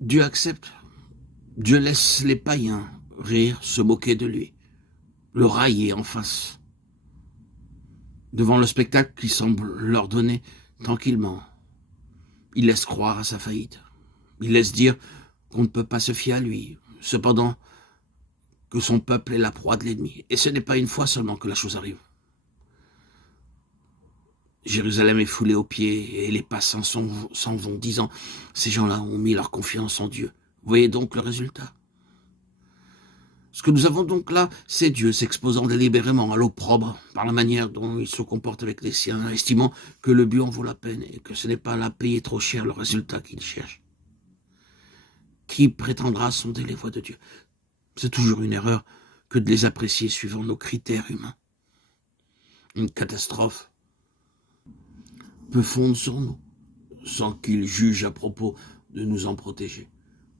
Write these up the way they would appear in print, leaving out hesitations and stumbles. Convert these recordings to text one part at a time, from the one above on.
Dieu accepte. Dieu laisse les païens rire, se moquer de lui, le railler en face, devant le spectacle qu'il semble leur donner tranquillement. Il laisse croire à sa faillite. Il laisse dire qu'on ne peut pas se fier à lui. Cependant, que son peuple est la proie de l'ennemi. Et ce n'est pas une fois seulement que la chose arrive. Jérusalem est foulée aux pieds et les passants s'en vont, disant « Ces gens-là ont mis leur confiance en Dieu. » Vous voyez donc le résultat. Ce que nous avons donc là, c'est Dieu s'exposant délibérément à l'opprobre par la manière dont il se comporte avec les siens, estimant que le but en vaut la peine et que ce n'est pas là payer trop cher le résultat qu'il cherche. Qui prétendra sonder les voies de Dieu? C'est toujours une erreur que de les apprécier suivant nos critères humains. Une catastrophe peut fondre sur nous, sans qu'il juge à propos de nous en protéger.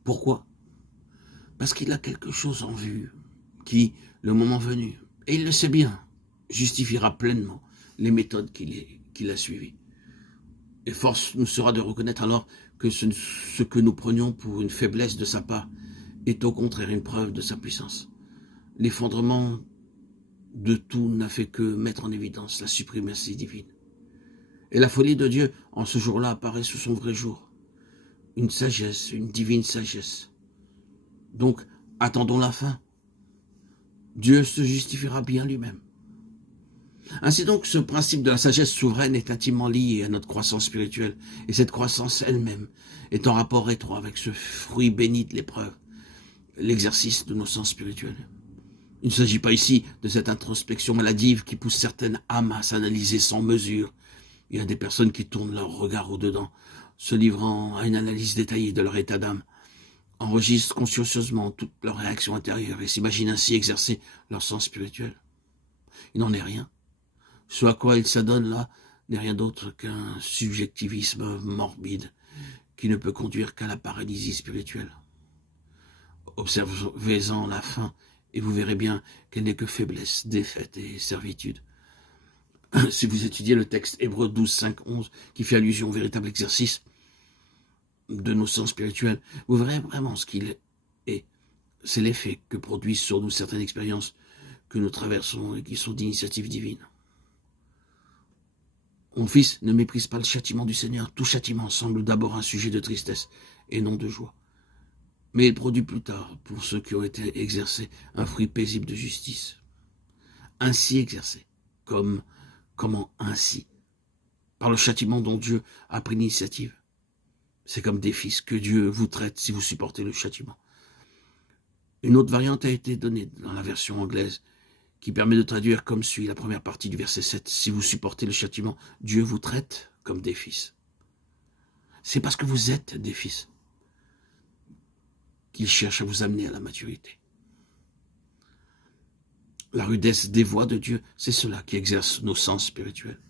Pourquoi? Parce qu'il a quelque chose en vue qui, le moment venu, et il le sait bien, justifiera pleinement les méthodes qu'il a suivies. Et force nous sera de reconnaître alors que ce que nous prenions pour une faiblesse de sa part est au contraire une preuve de sa puissance. L'effondrement de tout n'a fait que mettre en évidence la suprématie divine. Et la folie de Dieu, en ce jour-là, apparaît sous son vrai jour. Une sagesse, une divine sagesse. Donc, attendons la fin. Dieu se justifiera bien lui-même. Ainsi donc, ce principe de la sagesse souveraine est intimement lié à notre croissance spirituelle. Et cette croissance elle-même est en rapport étroit avec ce fruit béni de l'épreuve, l'exercice de nos sens spirituels. Il ne s'agit pas ici de cette introspection maladive qui pousse certaines âmes à s'analyser sans mesure. Il y a des personnes qui tournent leur regard au-dedans, se livrant à une analyse détaillée de leur état d'âme, enregistrent consciencieusement toutes leurs réactions intérieures et s'imaginent ainsi exercer leur sens spirituel. Il n'en est rien. Ce à quoi ils s'adonnent là n'est rien d'autre qu'un subjectivisme morbide qui ne peut conduire qu'à la paralysie spirituelle. Observez-en la fin et vous verrez bien qu'elle n'est que faiblesse, défaite et servitude. Si vous étudiez le texte Hébreux 12, 5, 11, qui fait allusion au véritable exercice de nos sens spirituels, vous verrez vraiment ce qu'il est. C'est l'effet que produisent sur nous certaines expériences que nous traversons et qui sont d'initiative divine. Mon fils, ne méprise pas le châtiment du Seigneur. Tout châtiment semble d'abord un sujet de tristesse et non de joie. Mais il produit plus tard, pour ceux qui ont été exercés, un fruit paisible de justice. Ainsi exercé. Comment ainsi? Par le châtiment dont Dieu a pris l'initiative. C'est comme des fils que Dieu vous traite si vous supportez le châtiment. Une autre variante a été donnée dans la version anglaise qui permet de traduire comme suit la première partie du verset 7. Si vous supportez le châtiment, Dieu vous traite comme des fils. C'est parce que vous êtes des fils qu'il cherche à vous amener à la maturité. La rudesse des voies de Dieu, c'est cela qui exerce nos sens spirituels.